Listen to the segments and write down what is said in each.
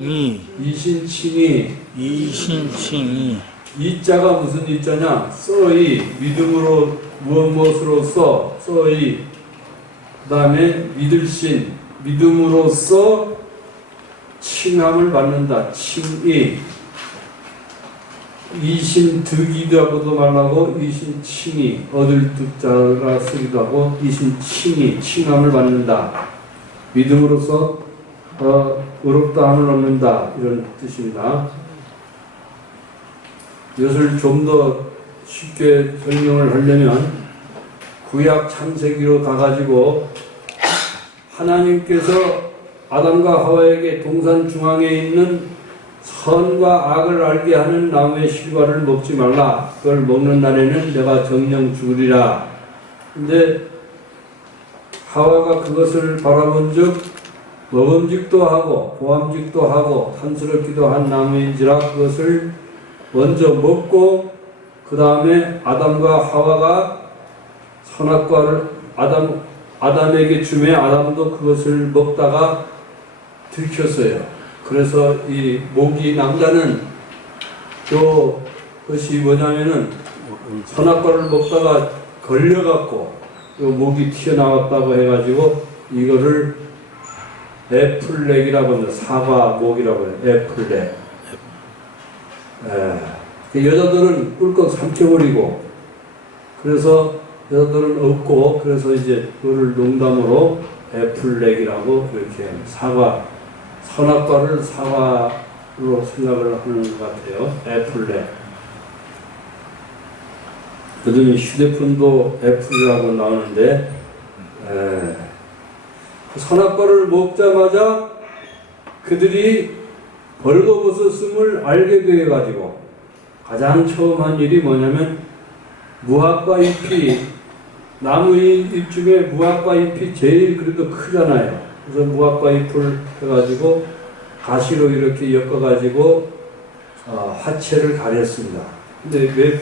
이신칭이 이자가 무슨 이자냐? 써이 믿음으로 무엇으로써 써이 그 다음에 믿을신 믿음으로써 칭함을 받는다. 칭이 이신득이라고도 말하고 이신칭이 얻을 득자가 쓰기도 하고 이신칭이 칭함을 받는다. 믿음으로써 의롭다함을 얻는다 이런 뜻입니다. 이것을 좀 더 쉽게 설명을 하려면 구약 창세기로 가가지고 하나님께서 아담과 하와에게 동산 중앙에 있는 선과 악을 알게 하는 나무의 실과를 먹지 말라. 그걸 먹는 날에는 내가 정령 죽으리라. 근데 하와가 그것을 바라본 즉 먹음직도 하고 보암직도 하고 탐스럽기도 한 나무인지라 그것을 먼저 먹고 그 다음에 아담과 하와가 선악과를 아담에게 주매 아담도 그것을 먹다가 들켰어요. 그래서 이 목이 남자는 그것이 뭐냐면은 선악과를 먹다가 걸려갖고 목이 튀어나왔다고 해가지고 이거를 애플렉이라고 합니다. 사과 목이라고 해요. 애플렉. 여자들은 꿀꺽 삼켜버리고 그래서 여자들은 없고 그래서 이제 그거를 농담으로 애플렉이라고 이렇게 사과 선악과를 사과로 생각을 하는 것 같아요. 애플렉. 요즘 휴대폰도 애플이라고 나오는데 선악과를 먹자마자 그들이 벌거벗었음을 알게 되어가지고 가장 처음 한 일이 뭐냐면 무화과 잎이 나무 잎 중에 무화과 잎이 제일 그래도 크잖아요. 그래서 무화과 잎을 해가지고 가시로 이렇게 엮어가지고 화채를 가렸습니다. 근데 왜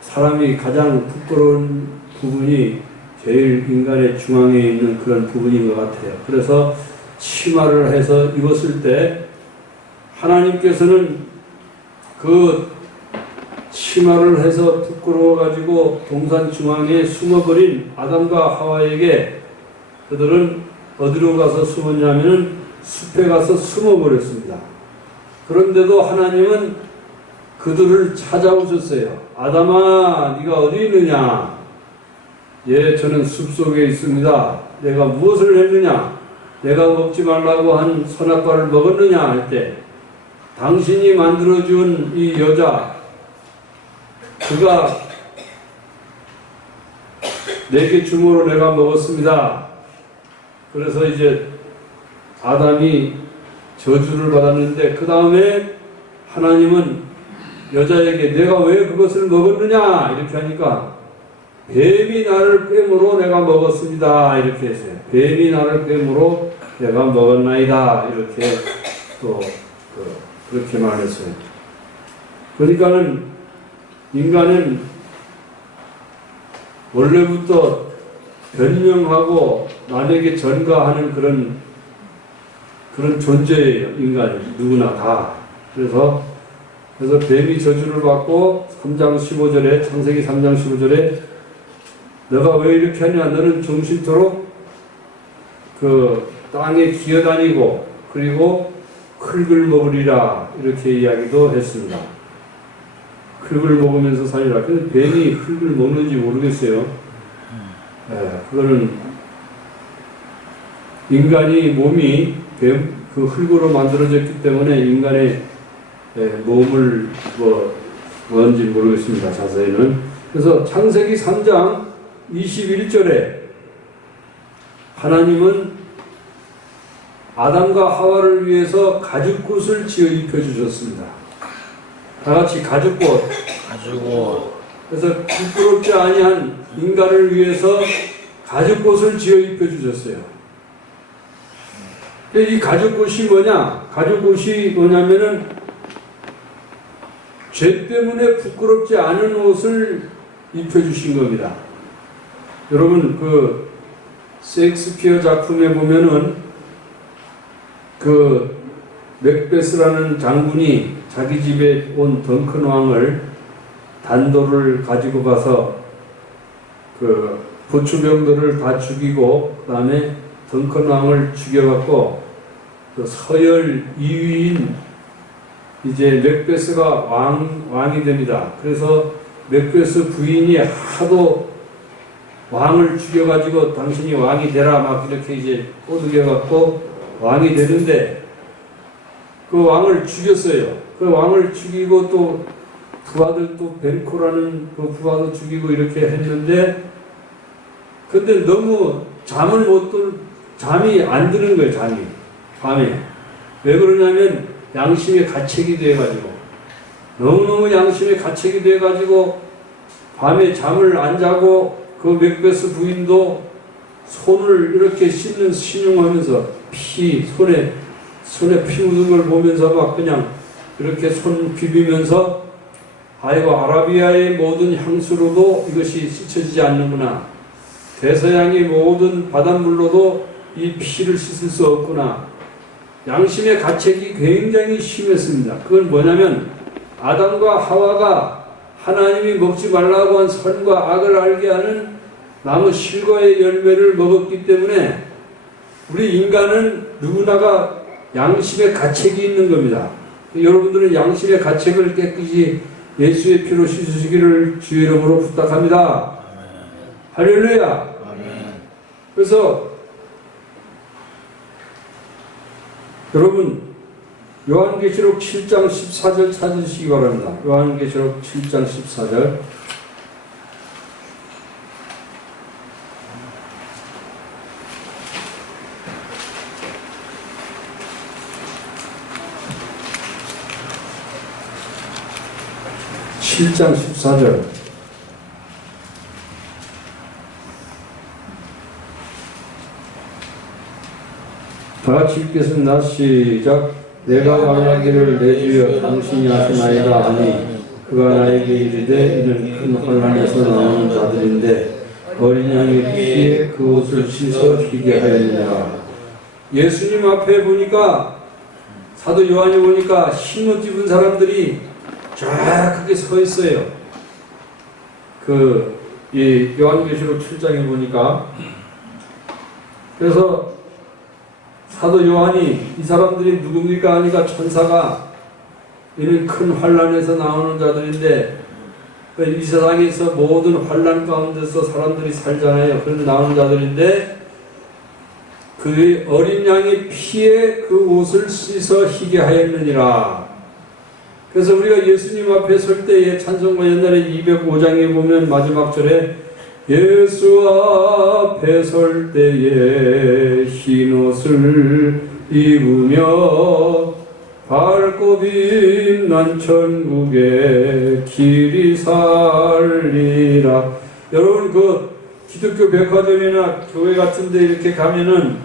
사람이 가장 부끄러운 부분이 제일 인간의 중앙에 있는 그런 부분인 것 같아요. 그래서 치마를 해서 입었을 때 하나님께서는 그 치마를 해서 부끄러워가지고 동산 중앙에 숨어버린 아담과 하와에게 그들은 어디로 가서 숨었냐면 숲에 가서 숨어버렸습니다. 그런데도 하나님은 그들을 찾아오셨어요. 아담아, 네가 어디 있느냐? 예, 저는 숲속에 있습니다. 내가 무엇을 했느냐? 내가 먹지 말라고 한 선악과를 먹었느냐 할 때 당신이 만들어준 이 여자 그가 내게 주므로 내가 먹었습니다. 그래서 이제 아담이 저주를 받았는데 그 다음에 하나님은 여자에게 내가 왜 그것을 먹었느냐 이렇게 하니까 뱀이 나를 꿰므로 내가 먹었습니다. 이렇게 했어요. 뱀이 나를 꿰므로 내가 먹었나이다. 이렇게 또 그렇게 말했어요. 그러니까는 인간은 원래부터 변명하고 남에게 전가하는 그런 존재예요. 인간이 누구나 다. 그래서 뱀이 저주를 받고 3장 15절에 창세기 3장 15절에 너가 왜 이렇게 하냐? 너는 정신토록 그 땅에 기어다니고 그리고 흙을 먹으리라 이렇게 이야기도 했습니다. 흙을 먹으면서 살리라. 근데 뱀이 흙을 먹는지 모르겠어요. 그거는 인간이 몸이 그 흙으로 만들어졌기 때문에 인간의 몸을 뭔지 모르겠습니다. 자세히는. 그래서 창세기 3장 21절에 하나님은 아담과 하와를 위해서 가죽옷을 지어 입혀주셨습니다. 다같이 가죽옷. 그래서 부끄럽지 아니한 인간을 위해서 가죽옷을 지어 입혀주셨어요. 이 가죽옷이 뭐냐? 가죽옷이 뭐냐면은 죄 때문에 부끄럽지 않은 옷을 입혀주신 겁니다. 여러분 그 셰익스피어 작품에 보면은 그 맥베스라는 장군이 자기 집에 온 덩큰 왕을 단도를 가지고 가서 그 부추병들을 다 죽이고 그 다음에 덩큰 왕을 죽여갖고 그 서열 2위인 이제 맥베스가 왕이 됩니다. 그래서 맥베스 부인이 하도 왕을 죽여가지고 당신이 왕이 되라 막 이렇게 이제 꼬드겨갖고 왕이 되는데 그 왕을 죽였어요. 그 왕을 죽이고 또 두 아들 또 벤코라는 그 부하도 죽이고 이렇게 했는데 근데 너무 잠이 안 드는 거예요. 밤에. 왜 그러냐면 양심의 가책이 돼가지고 너무너무 양심의 가책이 돼가지고 밤에 잠을 안 자고 그 맥베스 부인도 손을 이렇게 씻는 신용하면서 손에 피 묻은 걸 보면서 막 그냥 이렇게 손 비비면서 아이고 아라비아의 모든 향수로도 이것이 씻어지지 않는구나. 대서양의 모든 바닷물로도 이 피를 씻을 수 없구나. 양심의 가책이 굉장히 심했습니다. 그건 뭐냐면 아담과 하와가 하나님이 먹지 말라고 한 선과 악을 알게 하는 나무 실과의 열매를 먹었기 때문에 우리 인간은 누구나가 양심의 가책이 있는 겁니다. 여러분들은 양심의 가책을 깨끗이 예수의 피로 씻으시기를 주의 이름으로 부탁합니다. 할렐루야. 그래서 여러분 요한계시록 7장 14절 찾으시기 바랍니다. 요한계시록 7장 14절. (7장 14절) 다같이 읽겠습니다. 시작. 내가 말하기를 내 주여 당신이 하시나이다 하니 그가 나에게 이르되 이는 큰 혼란에서 나오는 자들인데 어린 양의 피에 그 옷을 씻어 희게 하였느니라. 예수님 앞에 보니까 사도 요한이 보니까 흰옷 입은 사람들이 쫙 크게 서 있어요. 이 요한계시록 7장에 보니까 그래서 사도 요한이 이 사람들이 누굽니까 하니까 천사가 이는 큰 환란에서 나오는 자들인데 이 세상에서 모든 환란 가운데서 사람들이 살잖아요. 그런데 나오는 자들인데 그 어린 양의 피에 그 옷을 씻어 희게 하였느니라. 그래서 우리가 예수님 앞에 설 때에 찬송가 옛날에 205장에 보면 마지막 절에 예수 앞에 설 때에 흰옷을 입으며 밝고 빛난 천국의 길이 살리라. 여러분 그 기독교 백화점이나 교회 같은 데 이렇게 가면은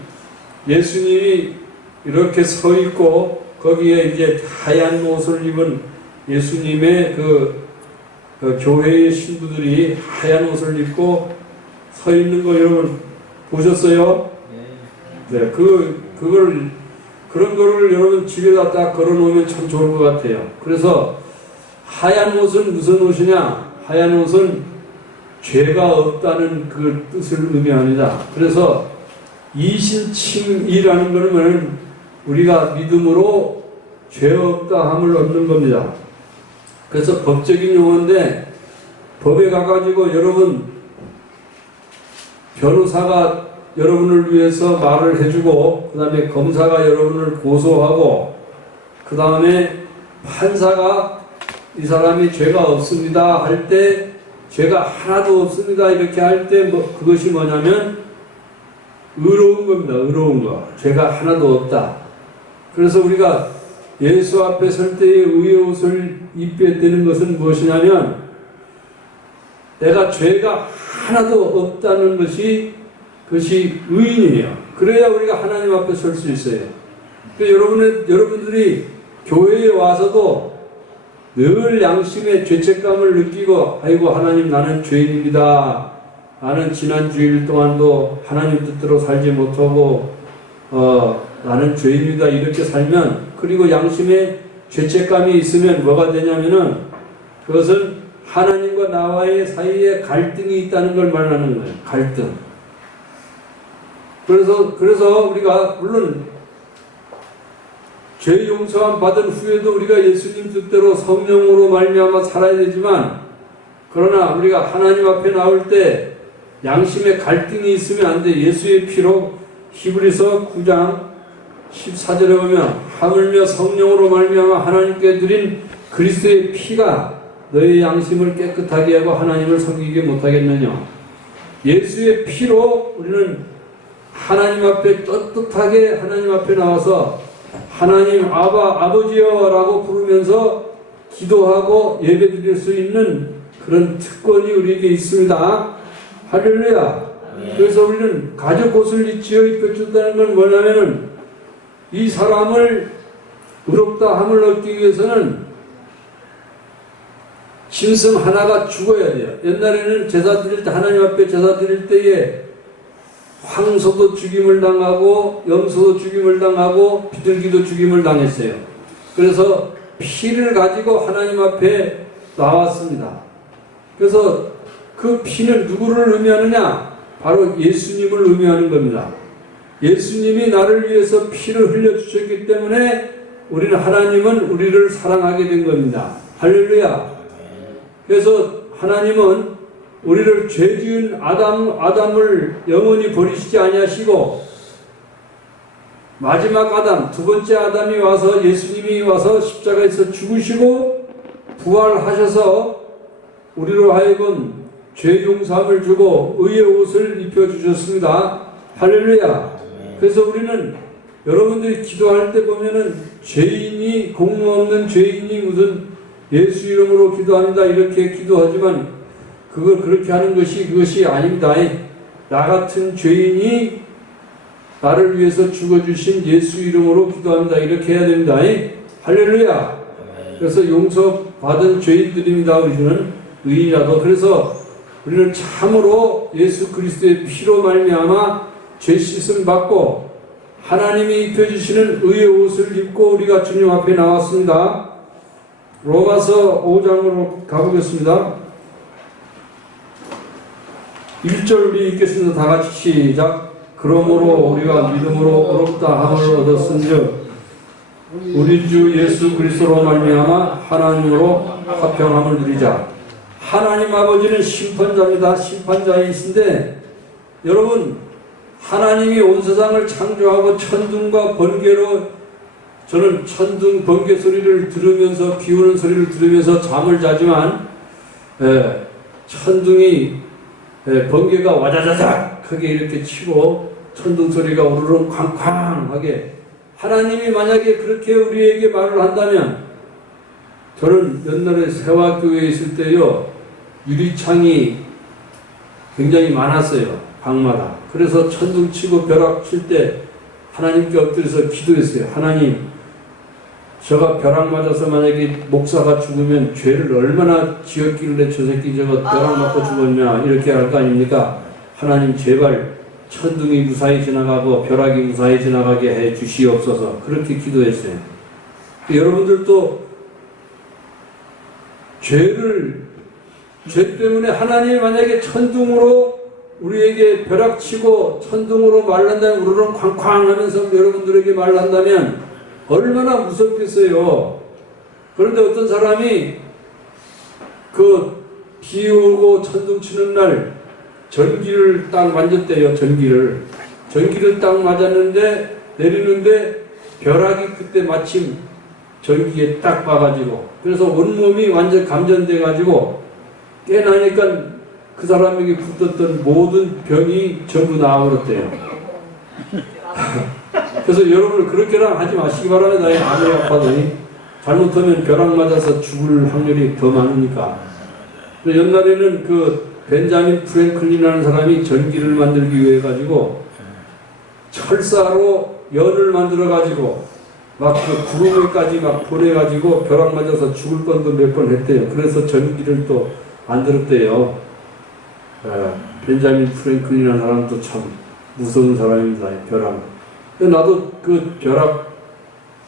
예수님이 이렇게 서 있고 거기에 이제 하얀 옷을 입은 예수님의 그 교회의 신부들이 하얀 옷을 입고 서 있는 거 여러분 보셨어요? 네, 그런 거를 여러분 집에다 딱 걸어 놓으면 참 좋을 것 같아요. 그래서 하얀 옷은 무슨 옷이냐? 하얀 옷은 죄가 없다는 그 뜻을 의미합니다. 그래서 이신칭이라는 것은 우리가 믿음으로 죄 없다 함을 얻는 겁니다. 그래서 법적인 용어인데 법에 가가지고 여러분 변호사가 여러분을 위해서 말을 해주고 그 다음에 검사가 여러분을 고소하고 그 다음에 판사가 이 사람이 죄가 없습니다 할 때 죄가 하나도 없습니다 이렇게 할 때 그것이 뭐냐면 의로운 겁니다. 의로운 거. 죄가 하나도 없다. 그래서 우리가 예수 앞에 설 때의 의의 옷을 입게 되는 것은 무엇이냐면 내가 죄가 하나도 없다는 그것이 의인이에요. 그래야 우리가 하나님 앞에 설 수 있어요. 여러분들이 교회에 와서도 늘 양심의 죄책감을 느끼고 아이고 하나님 나는 죄인입니다. 나는 지난 주일 동안도 하나님 뜻대로 살지 못하고 나는 죄인이다 이렇게 살면, 그리고 양심에 죄책감이 있으면 뭐가 되냐면은 그것은 하나님과 나와의 사이에 갈등이 있다는 걸 말하는 거예요. 갈등. 그래서 우리가 물론 죄 용서함 받은 후에도 우리가 예수님 뜻대로 성령으로 말미암아 살아야 되지만, 그러나 우리가 하나님 앞에 나올 때 양심에 갈등이 있으면 안 돼. 예수의 피로, 히브리서 9장 14절에 보면 하물며 성령으로 말미암아 하나님께 드린 그리스도의 피가 너희 양심을 깨끗하게 하고 하나님을 섬기게 못하겠느냐. 예수의 피로 우리는 하나님 앞에 떳떳하게 하나님 앞에 나와서 하나님 아버지여 라고 부르면서 기도하고 예배드릴 수 있는 그런 특권이 우리에게 있습니다. 할렐루야. 그래서 우리는 가죽 옷을 지어 입혀준다는 건 뭐냐면은 이 사람을 의롭다 함을 얻기 위해서는 짐승 하나가 죽어야 돼요. 옛날에는 제사 드릴 때, 하나님 앞에 제사 드릴 때에 황소도 죽임을 당하고 염소도 죽임을 당하고 비둘기도 죽임을 당했어요. 그래서 피를 가지고 하나님 앞에 나왔습니다. 그래서 그 피는 누구를 의미하느냐? 바로 예수님을 의미하는 겁니다. 예수님이 나를 위해서 피를 흘려주셨기 때문에 우리는, 하나님은 우리를 사랑하게 된 겁니다. 할렐루야. 그래서 하나님은 우리를 죄 지은 아담을 영원히 버리시지 아니하시고, 마지막 아담, 두 번째 아담이 와서, 예수님이 와서 십자가에서 죽으시고 부활하셔서 우리로 하여금 죄 용서함을 주고 의의 옷을 입혀주셨습니다. 할렐루야. 그래서 우리는, 여러분들이 기도할 때 보면은 죄인이, 공로 없는 죄인이 무슨 예수 이름으로 기도합니다 이렇게 기도하지만, 그걸 그렇게 하는 것이 그것이 아닙니다. 나 같은 죄인이 나를 위해서 죽어주신 예수 이름으로 기도합니다 이렇게 해야 됩니다. 할렐루야. 그래서 용서받은 죄인들입니다. 우리는 의인이라도. 그래서 우리는 참으로 예수 그리스도의 피로 말미암아 죄 씻음 받고 하나님이 입혀주시는 의의 옷을 입고 우리가 주님 앞에 나왔습니다. 로마서 5장으로 가보겠습니다. 1절 우리 읽겠습니다. 다 같이 시작. 그러므로 우리가 믿음으로 의롭다 함을 얻었은즉 우리 주 예수 그리스도로 말미암아 하나님으로 화평함을 누리자. 하나님 아버지는 심판자입니다. 심판자이신데, 여러분, 하나님이 온 세상을 창조하고 천둥과 번개로, 저는 천둥 번개 소리를 들으면서, 비 오는 소리를 들으면서 잠을 자지만, 천둥이, 번개가 와자자작 하게 이렇게 치고 천둥 소리가 우르릉 쾅쾅하게, 하나님이 만약에 그렇게 우리에게 말을 한다면, 저는 옛날에 세화교회에 있을 때요, 유리창이 굉장히 많았어요. 방마다. 그래서 천둥 치고 벼락 칠 때 하나님께 엎드려서 기도했어요. 하나님, 저가 벼락 맞아서 만약에 목사가 죽으면 죄를 얼마나 지었길래 저 새끼 저거 벼락 맞고 죽었냐 이렇게 할 거 아닙니까? 하나님 제발 천둥이 무사히 지나가고 벼락이 무사히 지나가게 해 주시옵소서. 그렇게 기도했어요. 여러분들도 죄 때문에 하나님이 만약에 천둥으로 우리에게 벼락치고 천둥으로 말한다면, 우르릉 쾅쾅 하면서 여러분들에게 말한다면 얼마나 무섭겠어요. 그런데 어떤 사람이 비 오고 천둥 치는 날 전기를 딱 만졌대요. 전기를 딱 맞았는데, 내리는데 벼락이 그때 마침 전기에 딱 봐가지고, 그래서 온몸이 완전 감전돼가지고 깨나니까 그 사람에게 붙었던 모든 병이 전부 나아버렸대요. 그래서 여러분 그렇게는 하지 마시기 바랍니다. 아무리 아파도 잘못하면 벼락 맞아서 죽을 확률이 더 많으니까. 옛날에는 벤자민 프랭클린이라는 사람이 전기를 만들기 위해 가지고 철사로 연을 만들어 가지고 막 구름에까지 막 보내가지고 벼락 맞아서 죽을 뻔도 몇 번 했대요. 그래서 전기를 또 만들었대요. 벤자민 프랭클린이라는 사람도 참 무서운 사람입니다. 벼락. 나도 그 벼락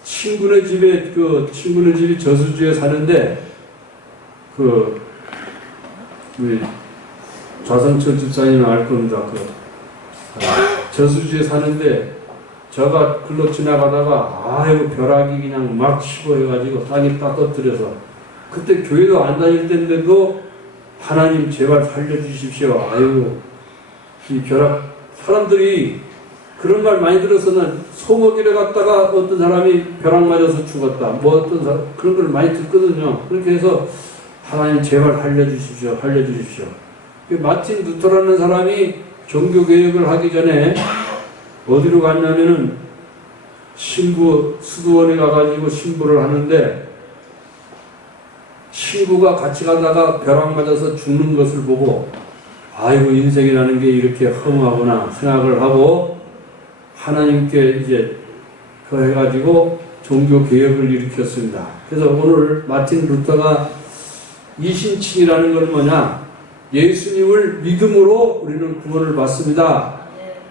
친구네 집이 저수지에 사는데 우리 좌상철 집사님은 알 겁니다. 저수지에 사는데 저가 글로 지나가다가 아이고 벼락이 그냥 막 치고 해가지고 땅이 딱 엎드려서 그때 교회도 안 다닐 때인데도 하나님 제발 살려주십시오. 아이고 이 벼락 사람들이 그런 말 많이 들어서는 소먹이를 갖다가 어떤 사람이 벼락 맞아서 죽었다. 뭐 어떤 사람 그런 걸 많이 듣거든요. 그렇게 해서 하나님 제발 살려주십시오. 살려주십시오. 마틴 루터라는 사람이 종교개혁을 하기 전에 어디로 갔냐면은 수도원에 가가지고 신부를 하는데 친구가 같이 가다가 벼락 맞아서 죽는 것을 보고 아이고 인생이라는 게 이렇게 허무하구나 생각을 하고 하나님께 이제 해가지고 종교개혁을 일으켰습니다. 그래서 오늘 마틴 루터가 이신칭이라는 건 뭐냐? 예수님을 믿음으로 우리는 구원을 받습니다.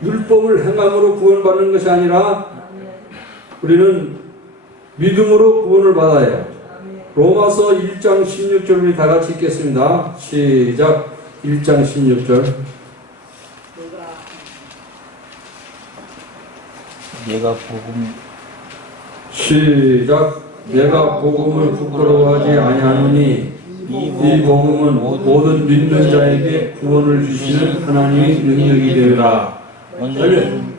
율법을 행함으로 구원받는 것이 아니라 우리는 믿음으로 구원을 받아요. 로마서 1장 16절 우리 다 같이 읽겠습니다. 시작. 1장 16절. 시작. 내가 복음을 부끄러워하지 아니하노니 이 복음은 모든 믿는 자에게 구원을 주시는 하나님의 능력이 되리라. 먼저는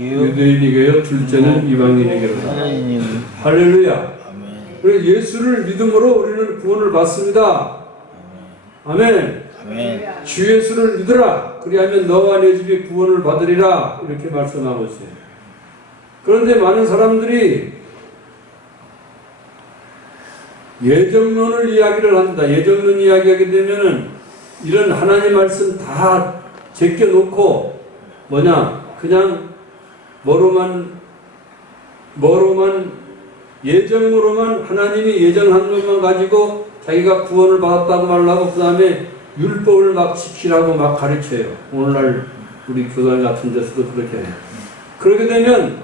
유대인에게요, 둘째는 이방인에게로다. 할렐루야. 그래서 예수를 믿음으로 우리는 구원을 받습니다. 아멘. 주 예수를 믿으라. 그리하면 너와 내 집이 구원을 받으리라. 이렇게 말씀하고 있어요. 그런데 많은 사람들이 예정론을 이야기를 합니다. 예정론 이야기하게 되면은 이런 하나님 말씀 다 제껴놓고 그냥 뭐로만 예정으로만 하나님이 예정한 것만 가지고 자기가 구원을 받았다고 말하고 그 다음에 율법을 막 지키라고 막 가르쳐요. 오늘날 우리 교단 같은 데서도 그렇게 해요. 그렇게 되면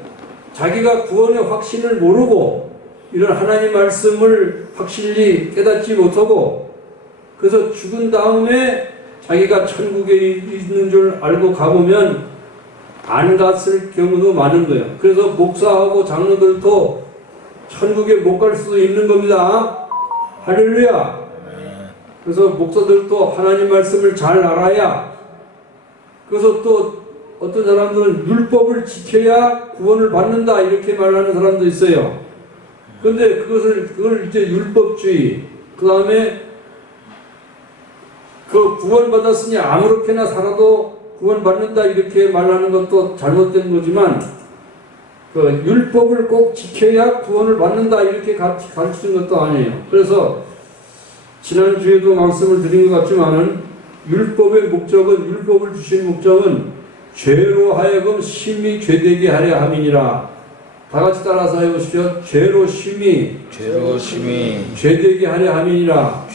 자기가 구원의 확신을 모르고 이런 하나님 말씀을 확실히 깨닫지 못하고 그래서 죽은 다음에 자기가 천국에 있는 줄 알고 가보면 안 갔을 경우도 많은 거예요. 그래서 목사하고 장로들도 천국에 못 갈 수도 있는 겁니다. 할렐루야. 그래서 목사들도 하나님 말씀을 잘 알아야 그래서 또 어떤 사람들은 율법을 지켜야 구원을 받는다 이렇게 말하는 사람도 있어요. 그런데 그걸 이제 율법주의 그 다음에 그 구원받았으니 아무렇게나 살아도 구원받는다 이렇게 말하는 것도 잘못된 거지만 그 율법을 꼭 지켜야 구원을 받는다 이렇게 가르치는 것도 아니에요. 그래서 지난주에도 말씀을 드린 것 같지만은 율법을 주신 목적은 죄로 하여금 심히 죄되게 하려 함이니라. 다 같이 따라서 해보시죠. 죄로 심히 죄되게 하려 함이니라.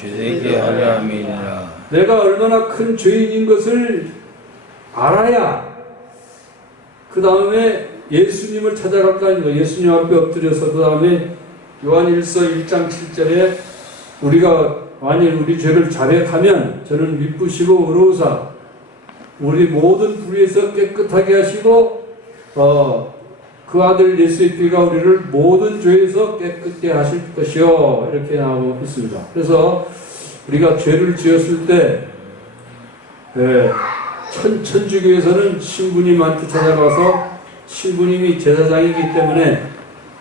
내가 얼마나 큰 죄인인 것을 알아야 그 다음에 예수님을 찾아갈까는 거예요. 예수님 앞에 엎드려서 그 다음에 요한일서 1장 7절에 우리가 만일 우리 죄를 자백하면 저는 미쁘시고 의로우사 우리 모든 불의에서 깨끗하게 하시고 그 아들 예수의 피가 우리를 모든 죄에서 깨끗게 하실 것이요 이렇게 나오고 있습니다. 그래서 우리가 죄를 지었을 때 천주교에서는 신부님한테 찾아가서 신부님이 제사장이기 때문에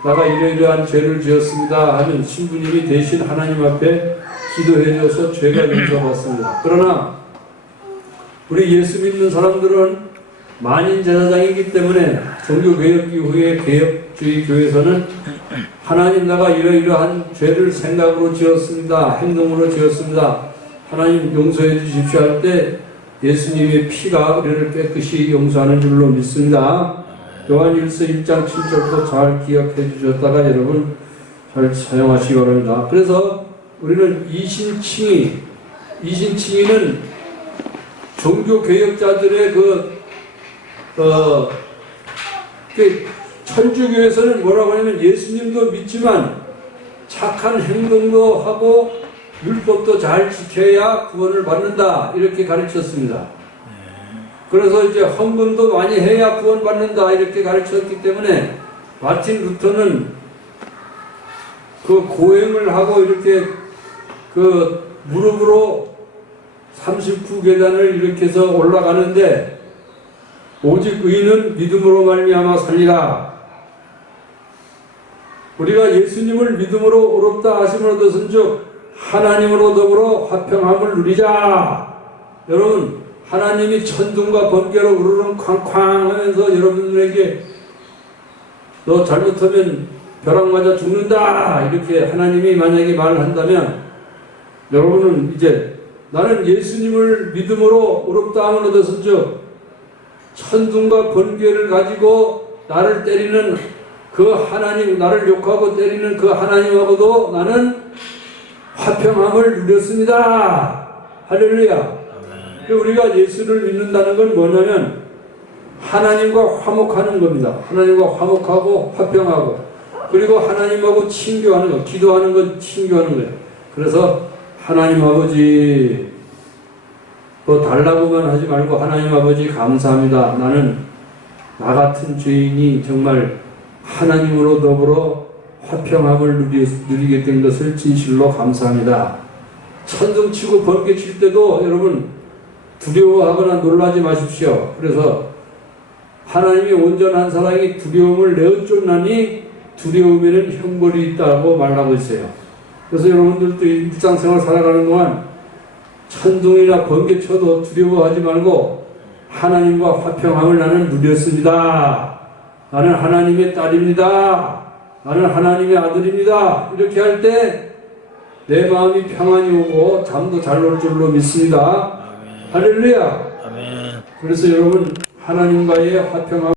내가 이러이러한 죄를 지었습니다 하면 신부님이 대신 하나님 앞에 기도해 줘서 죄가 용서받습니다. 그러나 우리 예수 믿는 사람들은 만인 제사장이기 때문에 종교개혁 이후의 개혁주의 교회에서는 하나님 내가 이러이러한 죄를 생각으로 지었습니다. 행동으로 지었습니다. 하나님 용서해 주십시오 할 때 예수님의 피가 우리를 깨끗이 용서하는 줄로 믿습니다. 요한일서 1장 7절도 잘 기억해 주셨다가 여러분 잘 사용하시기 바랍니다. 그래서 우리는 이신칭의는 종교개혁자들의 천주교에서는 뭐라고 하냐면 예수님도 믿지만 착한 행동도 하고 율법도 잘 지켜야 구원을 받는다 이렇게 가르쳤습니다. 그래서 이제 헌금도 많이 해야 구원받는다 이렇게 가르쳤기 때문에 마틴 루터는 그 고행을 하고 이렇게 그 무릎으로 39계단을 이렇게 해서 올라가는데 오직 의인은 믿음으로 말미암아 살리라. 우리가 예수님을 믿음으로 의롭다 하심을 얻었은즉 하나님으로 더불어 화평함을 누리자. 여러분 하나님이 천둥과 번개로 우르릉 쾅쾅 하면서 여러분들에게 너 잘못하면 벼락 맞아 죽는다 이렇게 하나님이 만약에 말을 한다면 여러분은 이제 나는 예수님을 믿음으로 의롭다 함을 얻었은즉 천둥과 번개를 가지고 나를 때리는 그 하나님, 나를 욕하고 때리는 그 하나님하고도 나는 화평함을 누렸습니다. 할렐루야. 우리가 예수를 믿는다는 건 뭐냐면 하나님과 화목하는 겁니다. 하나님과 화목하고 화평하고 그리고 하나님하고 친교하는 거, 기도하는 거, 친교하는 거예요. 그래서 하나님 아버지 뭐 달라고만 하지 말고 하나님 아버지 감사합니다. 나는 나 같은 죄인이 정말 하나님으로 더불어 화평함을 누리게 된 것을 진실로 감사합니다. 천둥 치고 번개 칠 때도 여러분 두려워하거나 놀라지 마십시오. 그래서 하나님이 온전한 사랑이 두려움을 내어쫓나니 두려움에는 형벌이 있다고 말하고 있어요. 그래서 여러분들도 일상생활 살아가는 동안 천둥이나 번개 쳐도 두려워하지 말고 하나님과 화평함을 나는 누렸습니다. 나는 하나님의 딸입니다. 나는 하나님의 아들입니다. 이렇게 할 때 내 마음이 평안이 오고 잠도 잘 올 줄로 믿습니다. 할렐루야. 그래서 여러분 하나님과의 화평함